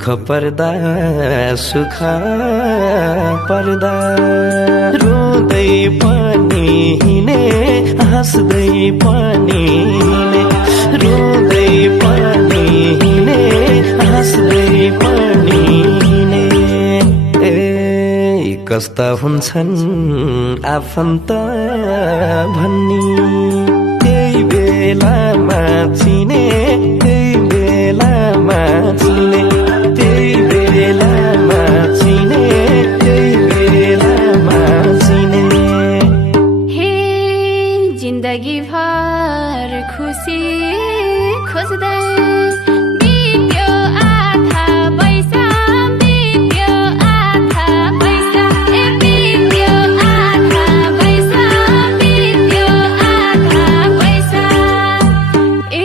दुःख पर्दा सुख पर्दा रोँदै पनि हिँडे हाँस्दै पनि हिँडे रोँदै पनि हिँडे हाँस्दै पनि हिँडे कस्ता हुन्छन् आफन्त भन्नी त्यही बेलामा चिने त्यही बेलामा चिने त्यही बेलामा चिने त्यही बेलामा चिने हे जिन्दगी भर खुसी खोज्दै बित्यो आधा पैसा बित्यो आधा पैसा ए बित्यो आधा पैसा बित्यो आधा पैसा ए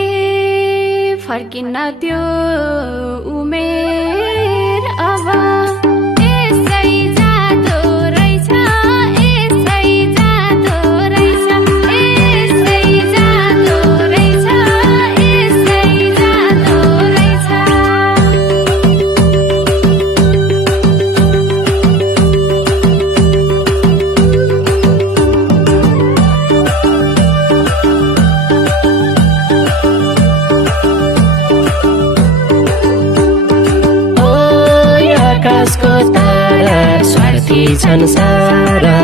फर्किन त्यो उमेर अब यसै जाँदो रहेछ यसै जाँदो रहेछ यसै जाँदो रहेछ यसै जाँदो रहेछ आकाशको तारा स्वार्थी छन् सारा